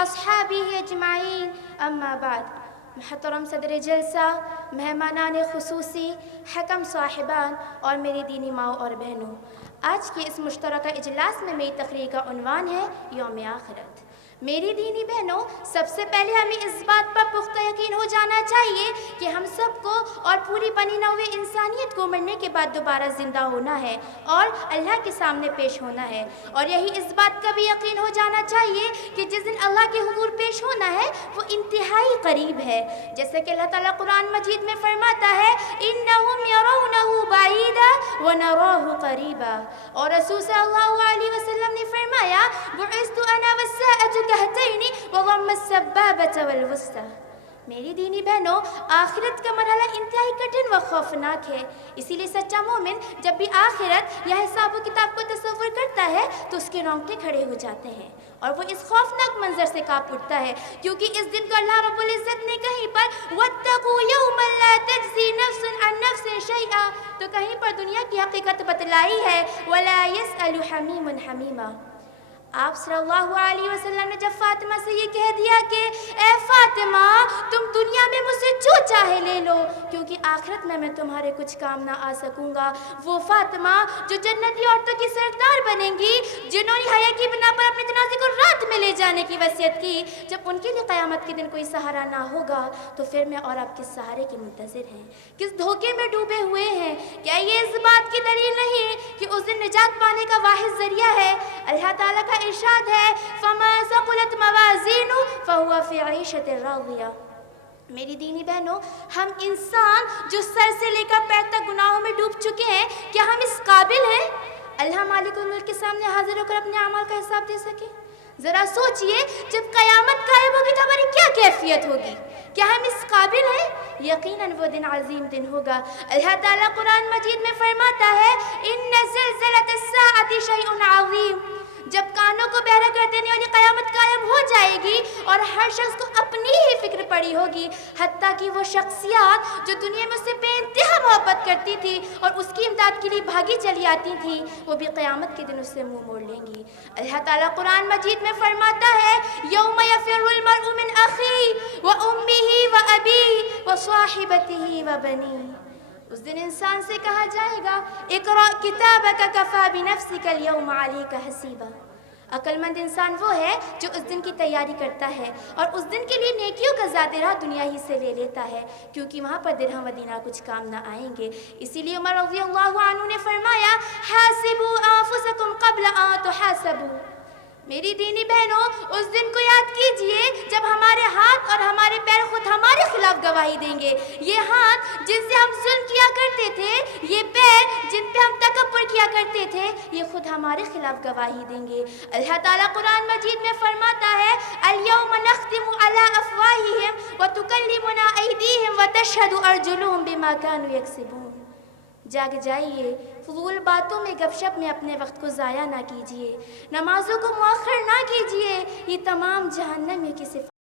وأصحابه أجمعين أما بعد محترم صدر جلسہ، مہمانان خصوصی، حکم صاحبان اور میری دینی ماؤں اور بہنوں، آج کے اس مشترکہ اجلاس میں میری تقریر کا عنوان ہے یوم آخرت۔ میری دینی بہنوں، سب سے پہلے ہمیں اس بات پر پختہ یقین ہو جانا چاہیے کہ ہم سب کو اور پوری بنی نوع انسانیت کو مرنے کے بعد دوبارہ زندہ ہونا ہے اور اللہ کے سامنے پیش ہونا ہے، اور یہی اس بات کا بھی یقین ہو جانا چاہیے کہ جس دن اللہ کے حضور پیش ہونا ہے وہ انتہائی قریب ہے، جیسے کہ اللہ تعالیٰ قرآن مجید میں فرماتا ہے إِنَّهُمْ يَرَوْنَهُ بَعِيدًا وَنَرَاهُ قَرِيبًا، اور رسول صلی اللہ علیہ وسلم نے فرمایا بُعِثْتُ أَنَا وَالسَّاعَةُ كَهَاتَيْنِ وَضَمَّ السَّبَّابَةَ وَالْوُسْطَىٰ۔ میری دینی بہنوں، آخرت کا مرحلہ انتہائی کٹھن و خوفناک ہے، اسی لیے سچا مومن جب بھی آخرت یا حساب و کتاب کو تصور کرتا ہے تو اس کے رونگٹے کھڑے ہو جاتے ہیں اور وہ اس خوفناک منظر سے کانپ اٹھتا ہے، کیونکہ اس دن کو اللہ رب العزت نے کہیں پر وَاتَّقُوا يَوْمًا لَا تَجْزِي نَفْسٌ عَن نَفْسٍ شَيْئًا تو کہیں پر دنیا کی حقیقت بتلائی ہے وَلَا يَسْأَلُ حَمِيمٌ حَمِيمًا۔ آپ صلی اللہ علیہ وسلم نے جب فاطمہ سے یہ کہہ دیا کہ اے فاطمہ تم دنیا میں مجھ سے جو چاہے لے لو کیونکہ آخرت میں تمہارے کچھ کام نہ آ سکوں گا، وہ فاطمہ جو جنتی عورتوں کی سردار بنیں گی، جنہوں نے حیا کی بنا پر اپنے جنازے کو رات میں لے جانے کی وصیت کی، جب ان کے لیے قیامت کے دن کوئی سہارا نہ ہوگا تو پھر میں اور آپ کس سہارے کے منتظر ہیں، کس دھوکے میں ڈوبے ہوئے ہیں؟ کیا یہ اس بات کی دلیل نہیں کہ اس دن نجات پانے کا واحد ذریعہ ہے؟ اللہ تعالیٰ کا ارشاد ہے فَمَا ثَقُلَتْ مَوَازِينُهُ فَهُوَ فِي عِيشَةٍ رَاضِيَةٍ۔ میری دینی بہنوں، ہم انسان جو سر سے لے کر پیر تک گناہوں میں ڈوب چکے ہیں، کیا ہم اس قابل ہیں اللہ مالک الملک کے سامنے حاضر ہو کر اپنے اعمال کا حساب دے سکیں؟ ذرا سوچئے جب قیامت قائم ہوگی تو ہماری کیا کیفیت ہوگی؟ کیا ہم اس قابل ہیں؟ یقیناً وہ دن عظیم دن ہوگا۔ اللہ تعالیٰ قرآن مجید میں فرماتا ہے إِنَّ زِلْزَلَةَ السَّاعَةِ شَيْءٌ عَظِيمٌ، جب کانوں کو بہرا کر دینے والی قیامت قائم ہو جائے گی اور ہر شخص کو اپنی ہی فکر پڑی ہوگی، حتیٰ کہ وہ شخصیات جو دنیا میں اس سے بے انتہا محبت کرتی تھی اور اس کی امداد کے لیے بھاگی چلی آتی تھی، وہ بھی قیامت کے دن اس سے منہ موڑ لیں گی۔ اللہ تعالیٰ قرآن مجید میں فرماتا ہے یوم یفر المرء من اخیہ وامہ وابیہ وصاحبتہ وبنیہ، اس دن انسان سے کہا جائے گا اقرأ کتابک کفی بنفسک اليوم علیک حسیبا۔ عقل مند انسان وہ ہے جو اس دن کی تیاری کرتا ہے اور اس دن کے لیے نیکیوں کا زادرہ دنیا ہی سے لے لیتا ہے، کیونکہ وہاں پر درہم و دینار کچھ کام نہ آئیں گے۔ اسی لیے عمر رضی اللہ عنہ نے فرمایا حاسبوا انفسکم قبل ان تحاسبوا۔ میری دینی بہنوں، اس دن کو یاد کیجئے جب ہمارے ہاتھ اور ہمارے پیر خود ہمارے خلاف گواہی دیں گے۔ یہ ہاتھ جن سے ہم ظلم کیا کرتے تھے، یہ پیر جن پہ ہم تکبر کیا کرتے تھے، یہ خود ہمارے خلاف گواہی دیں گے۔ اللہ تعالیٰ قرآن مجید میں فرماتا ہے اليوم نختم على افواہہم وتکلمنا ایدیہم وتشہد ارجلہم بما كانوا یکسبون۔ جاگ جائیے، فضول باتوں میں گپ شپ میں اپنے وقت کو ضائع نہ کیجیے، نمازوں کو مؤخر نہ کیجیے، یہ تمام جہنمیوں کی صفات